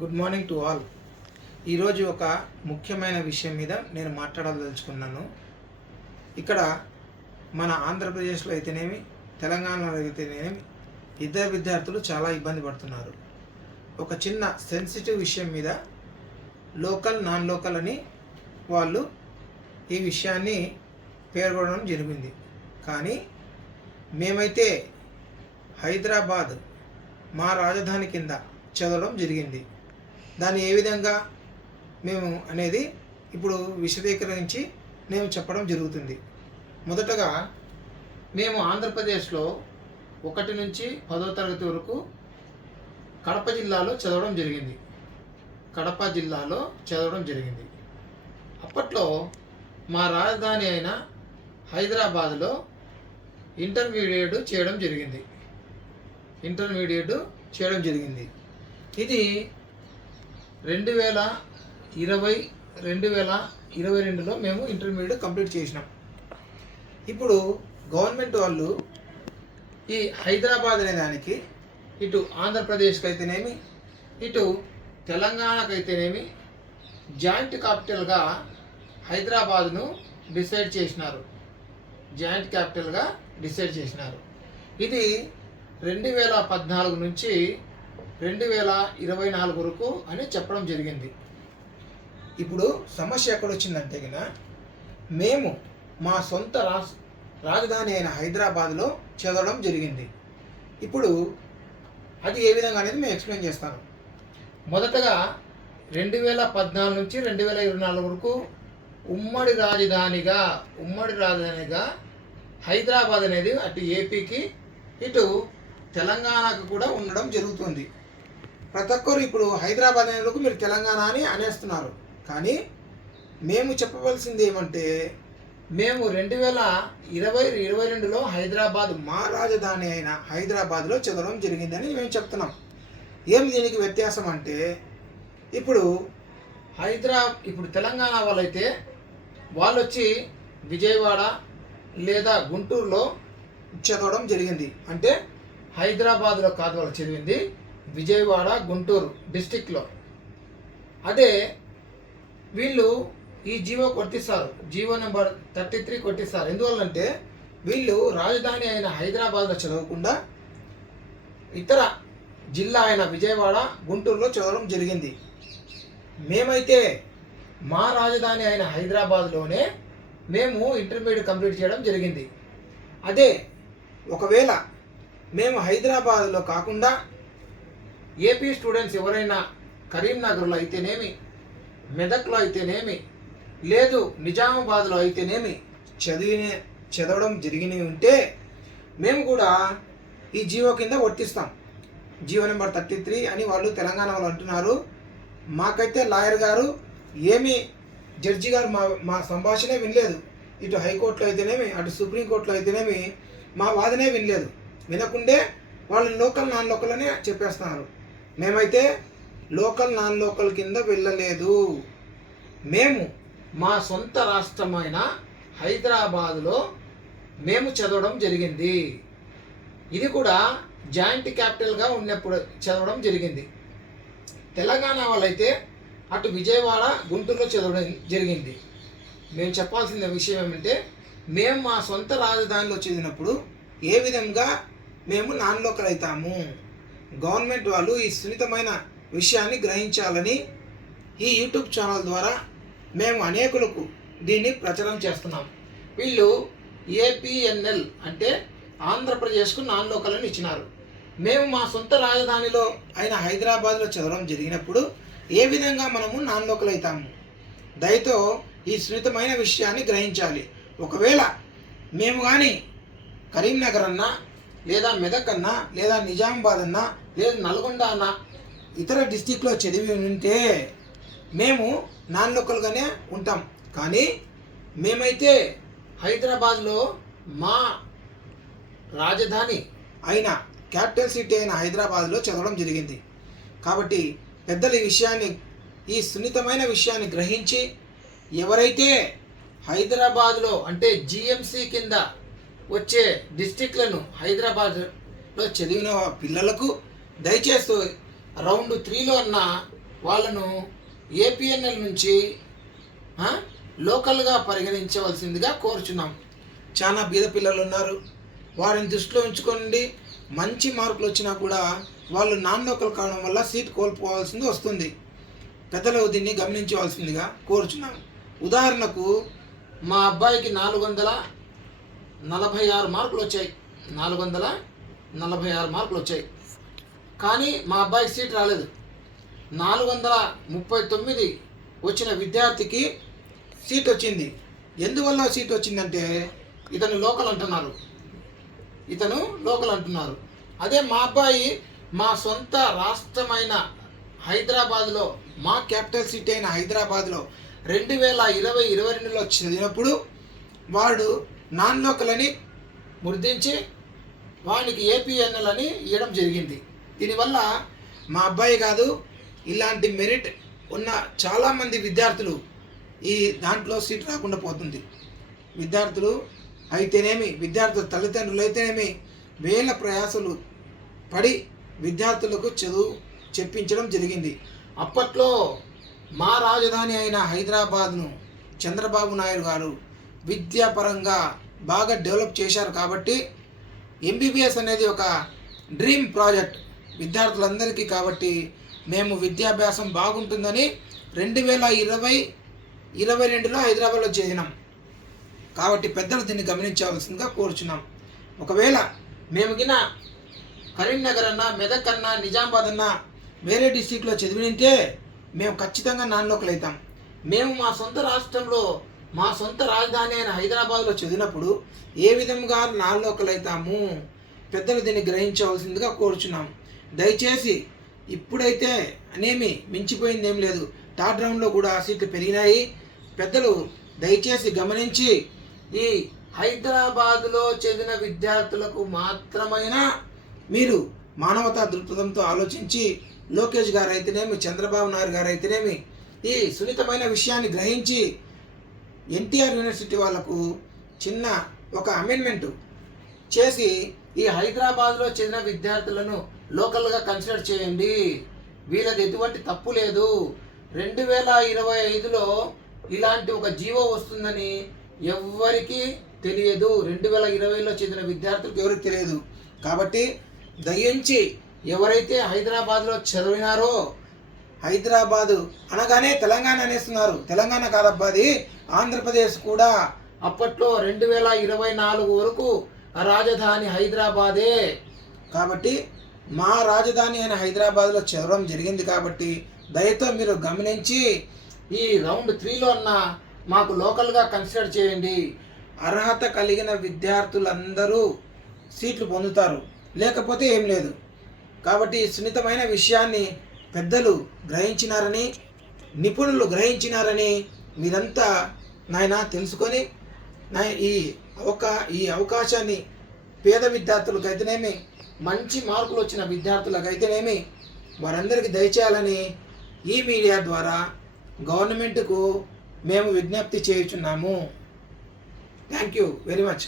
Good morning to all. ఈరోజు ఒక ముఖ్యమైన విషయం మీద నేను మాట్లాడదలుచుకున్నాను. ఇక్కడ మన ఆంధ్రప్రదేశ్లో అయితేనేమి తెలంగాణలో అయితేనేమి ఇద్దరు విద్యార్థులు చాలా ఇబ్బంది పడుతున్నారు. ఒక చిన్న సెన్సిటివ్ విషయం మీద లోకల్ నాన్ లోకల్ అని వాళ్ళు ఈ విషయాన్ని పేర్కొనడం జరిగింది. కానీ మేమైతే హైదరాబాద్ మా రాజధాని కింద చదవడం జరిగింది. దాన్ని ఏ విధంగా మేము అనేది ఇప్పుడు విశదీకరించి నేను చెప్పడం జరుగుతుంది. మొదటగా మేము ఆంధ్రప్రదేశ్లో ఒకటి నుంచి పదో తరగతి వరకు కడప జిల్లాలో చదవడం జరిగింది. కడప జిల్లాలో చదవడం జరిగింది. అప్పట్లో మా రాజధాని అయిన హైదరాబాద్లో ఇంటర్మీడియట్ చేయడం జరిగింది. ఇంటర్మీడియట్ చేయడం జరిగింది. ఇది రెండు వేల ఇరవై రెండు వేల ఇరవై రెండులో మేము ఇంటర్మీడియట్ కంప్లీట్ చేసినాం. ఇప్పుడు గవర్నమెంట్ వాళ్ళు ఈ హైదరాబాద్ అనే దానికి ఇటు ఆంధ్రప్రదేశ్కి అయితేనేమి ఇటు తెలంగాణకు అయితేనేమి జాయింట్ క్యాపిటల్గా హైదరాబాద్ను డిసైడ్ చేసినారు. జాయింట్ క్యాపిటల్గా డిసైడ్ చేసినారు. ఇది రెండు వేల పద్నాలుగు నుంచి రెండు వేల ఇరవై నాలుగు వరకు అని చెప్పడం జరిగింది. ఇప్పుడు సమస్య ఎక్కడ వచ్చిందంటే కనుక మేము మా సొంత రాస్ రాజధాని అయిన హైదరాబాద్లో చదవడం జరిగింది. ఇప్పుడు అది ఏ విధంగా అనేది మేము ఎక్స్ప్లెయిన్ చేస్తాను. మొదటగా రెండు వేల పద్నాలుగు నుంచి రెండు వేల ఇరవై నాలుగు వరకు ఉమ్మడి రాజధానిగా ఉమ్మడి రాజధానిగా హైదరాబాద్ అనేది అటు ఏపీకి ఇటు తెలంగాణకు కూడా ఉండడం జరుగుతుంది. ప్రతి ఒక్కరు ఇప్పుడు హైదరాబాద్ అనేందుకు మీరు తెలంగాణ అని అనేస్తున్నారు. కానీ మేము చెప్పవలసింది ఏమంటే మేము రెండు వేల ఇరవై ఇరవై రెండులో హైదరాబాద్ మా రాజధాని అయిన హైదరాబాద్లో చదవడం జరిగిందని మేము చెప్తున్నాం. ఏం దీనికి వ్యత్యాసం అంటే ఇప్పుడు హైదరా ఇప్పుడు తెలంగాణ వాళ్ళైతే వాళ్ళు వచ్చి విజయవాడ లేదా గుంటూరులో చదవడం జరిగింది. అంటే హైదరాబాద్లో కాదు వాళ్ళు చదివింది విజయవాడ గుంటూరు డిస్టిక్లో. అదే వీళ్ళు ఈ జీవో కొట్టిస్తారు. జీవో నెంబర్ థర్టీ త్రీ కొట్టిస్తారు. ఎందువల్లంటే వీళ్ళు రాజధాని అయిన హైదరాబాద్లో చదవకుండా ఇతర జిల్లా అయిన విజయవాడ గుంటూరులో చదవడం జరిగింది. మేమైతే మా రాజధాని అయిన హైదరాబాద్లోనే మేము ఇంటర్మీడియట్ కంప్లీట్ చేయడం జరిగింది. అదే ఒకవేళ మేము హైదరాబాద్లో కాకుండా ఏపీ స్టూడెంట్స్ ఎవరైనా కరీంనగర్లో అయితేనేమి మెదక్లో అయితేనేమి లేదు నిజామాబాద్లో అయితేనేమి చదివిన చదవడం జరిగినవి ఉంటే మేము కూడా ఈ జీవో కింద వర్తిస్తాం. జీవో నెంబర్ థర్టీ త్రీ అని వాళ్ళు తెలంగాణ వాళ్ళు అంటున్నారు. మాకైతే లాయర్ గారు ఏమి జడ్జి గారు మా మా సంభాషణే వినలేదు. ఇటు హైకోర్టులో అయితేనేమి అటు సుప్రీంకోర్టులో అయితేనేమి మా వాదనే వినలేదు. వినకుండే వాళ్ళు లోకల్ నాన్ లోకల్ అనే చెప్పేస్తున్నారు. మేమైతే లోకల్ నాన్ లోకల్ కింద వెళ్ళలేదు. మేము మా సొంత రాష్ట్రమైన హైదరాబాదులో మేము చదవడం జరిగింది. ఇది కూడా జాయింట్ క్యాపిటల్గా ఉన్నప్పుడు చదవడం జరిగింది. తెలంగాణ వాళ్ళైతే అటు విజయవాడ గుంటూరులో చదవడం జరిగింది. మేము చెప్పాల్సిన విషయం ఏమంటే మేము మా సొంత రాజధానిలో చదివినప్పుడు ఏ విధంగా మేము నాన్ లోకల్ అవుతాము? గవర్నమెంట్ వాళ్ళు ఈ సున్నితమైన విషయాన్ని గ్రహించాలని ఈ యూట్యూబ్ ఛానల్ ద్వారా మేము అనేకులకు దీన్ని ప్రచారం చేస్తున్నాం. వీళ్ళు ఏపీఎన్ఎల్ అంటే ఆంధ్రప్రదేశ్కు నాన్ లోకల్ అని ఇచ్చినారు. మేము మా సొంత రాజధానిలో అయిన హైదరాబాద్లో చదవడం జరిగినప్పుడు ఏ విధంగా మనము నాన్ లోకల్ అవుతాము? దయతో ఈ సున్నితమైన విషయాన్ని గ్రహించాలి. ఒకవేళ మేము కానీ కరీంనగర్ అన్నా లేదా మెదక్ అన్నా లేదా నిజామాబాద్ అన్నా లేదా నల్గొండ అన్నా ఇతర డిస్టిక్లో చదివి ఉంటే మేము నాన్ లోకల్గానే ఉంటాం. కానీ మేమైతే హైదరాబాద్లో మా రాజధాని అయిన క్యాపిటల్ సిటీ అయిన హైదరాబాద్లో చదవడం జరిగింది. కాబట్టి పెద్దలు ఈ విషయాన్ని ఈ సున్నితమైన విషయాన్ని గ్రహించి ఎవరైతే హైదరాబాద్లో అంటే జిఎంసి కింద వచ్చే డిస్టిక్లను హైదరాబాద్లో చదివిన పిల్లలకు దయచేసి రౌండ్ త్రీలో అన్న వాళ్ళను ఏపీఎన్ఎల్ నుంచి లోకల్గా పరిగణించవలసిందిగా కోరుచున్నాం. చాలా బీద పిల్లలు ఉన్నారు. వారిని దృష్టిలో ఉంచుకోండి. మంచి మార్కులు వచ్చినా కూడా వాళ్ళు నాన్ లోకల్ కావడం వల్ల సీట్ కోల్పోవాల్సింది వస్తుంది. పెద్దలు దీన్ని గమనించవలసిందిగా కోరుచున్నాం. ఉదాహరణకు మా అబ్బాయికి నాలుగు వందల నలభై ఆరు మార్కులు వచ్చాయి నాలుగు వందల నలభై ఆరు మార్కులు వచ్చాయి కానీ మా అబ్బాయికి సీట్ రాలేదు. నాలుగు వందల ముప్పై తొమ్మిది వచ్చిన విద్యార్థికి సీట్ వచ్చింది ఎందువల్ల సీట్ వచ్చిందంటే ఇతను లోకల్ అంటున్నారు ఇతను లోకల్ అంటున్నారు అదే మా అబ్బాయి మా సొంత రాష్ట్రమైన హైదరాబాద్లో మా క్యాపిటల్ సిటీ అయిన హైదరాబాద్లో రెండు వేల ఇరవై ఇరవై రెండులో చదివినప్పుడు వాడు నాన్ లోకల్ అని ముద్రించి వానికి ఏపీఎన్ఎల్ అని ఇవ్వడం జరిగింది. దీనివల్ల మా అబ్బాయి కాదు ఇలాంటి మెరిట్ ఉన్న చాలామంది విద్యార్థులు ఈ దాంట్లో సీట్ రాకుండా పోతుంది. విద్యార్థులు అయితేనేమి విద్యార్థుల తల్లిదండ్రులు అయితేనేమి వేల ప్రయాసలు పడి విద్యార్థులకు చదువు చెప్పించడం జరిగింది. అప్పట్లో మా రాజధాని అయిన హైదరాబాద్ను చంద్రబాబు నాయుడు గారు విద్యాపరంగా బాగా డెవలప్ చేశారు కాబట్టి ఎంబీబీఎస్ అనేది ఒక డ్రీమ్ ప్రాజెక్ట్ విద్యార్థులందరికీ కాబట్టి మేము విద్యాభ్యాసం బాగుంటుందని రెండు వేల ఇరవై ఇరవై రెండులో హైదరాబాద్లో చేరినాం కాబట్టి పెద్దలు దీన్ని గమనించవలసిందిగా కోరుచున్నాం. ఒకవేళ మేము గిన కరీంనగర్ అన్న మెదక్ అన్న నిజామాబాద్ అన్నా వేరే డిస్టిక్లో చదివినింటే మేము ఖచ్చితంగా నాన్ అవుతాం. మేము మా సొంత రాష్ట్రంలో మా సొంత రాజధాని అయిన హైదరాబాద్లో చదివినప్పుడు ఏ విధంగా నాలోకలైతాము పెద్దలు దీన్ని గ్రహించవలసిందిగా కోరుచున్నాం. దయచేసి ఇప్పుడైతే అనేమి మించిపోయింది ఏం లేదు. థర్డ్ రౌండ్లో కూడా సీట్లు పెరిగినాయి. పెద్దలు దయచేసి గమనించి ఈ హైదరాబాదులో చదివిన విద్యార్థులకు మాత్రమైనా మీరు మానవతా దృక్పథంతో ఆలోచించి లోకేష్ గారు అయితేనేమి చంద్రబాబు నాయుడు గారు అయితేనేమి ఈ సున్నితమైన విషయాన్ని గ్రహించి ఎన్టీఆర్ యూనివర్సిటీ వాళ్ళకు చిన్న ఒక అమెండ్మెంట్ చేసి ఈ హైదరాబాద్లో చెందిన విద్యార్థులను లోకల్గా కన్సిడర్ చేయండి. వీళ్ళది ఎటువంటి తప్పు లేదు. రెండు వేల ఇరవై ఐదులో ఇలాంటి ఒక జీవో వస్తుందని ఎవ్వరికీ తెలియదు. రెండు వేల ఇరవైలో చెందిన విద్యార్థులకు ఎవరికి తెలియదు. కాబట్టి దయించి ఎవరైతే హైదరాబాద్లో చదివినారో హైదరాబాదు అనగానే తెలంగాణ అనేస్తున్నారు. తెలంగాణ కాదబ్బాది ఆంధ్రప్రదేశ్ కూడా అప్పట్లో రెండు వేల ఇరవై నాలుగు వరకు రాజధాని హైదరాబాదే. కాబట్టి మా రాజధాని అయిన హైదరాబాద్లో చదవడం జరిగింది కాబట్టి దయతో మీరు గమనించి ఈ రౌండ్ త్రీలో అన్న మాకు లోకల్గా కన్సిడర్ చేయండి. అర్హత కలిగిన విద్యార్థులందరూ సీట్లు పొందుతారు. లేకపోతే ఏం లేదు. కాబట్టి సున్నితమైన విషయాన్ని పెద్దలు గ్రహించినారని నిపుణులు గ్రహించినారని మీరంతా నాయన తెలుసుకొని నా ఈ అవకా ఈ అవకాశాన్ని పేద విద్యార్థులకు అయితేనేమి మంచి మార్కులు వచ్చిన విద్యార్థులకు అయితేనేమి వారందరికీ దయచేయాలని ఈ మీడియా ద్వారా గవర్నమెంట్కు మేము విజ్ఞప్తి చేయుచున్నాము. Thank you very much.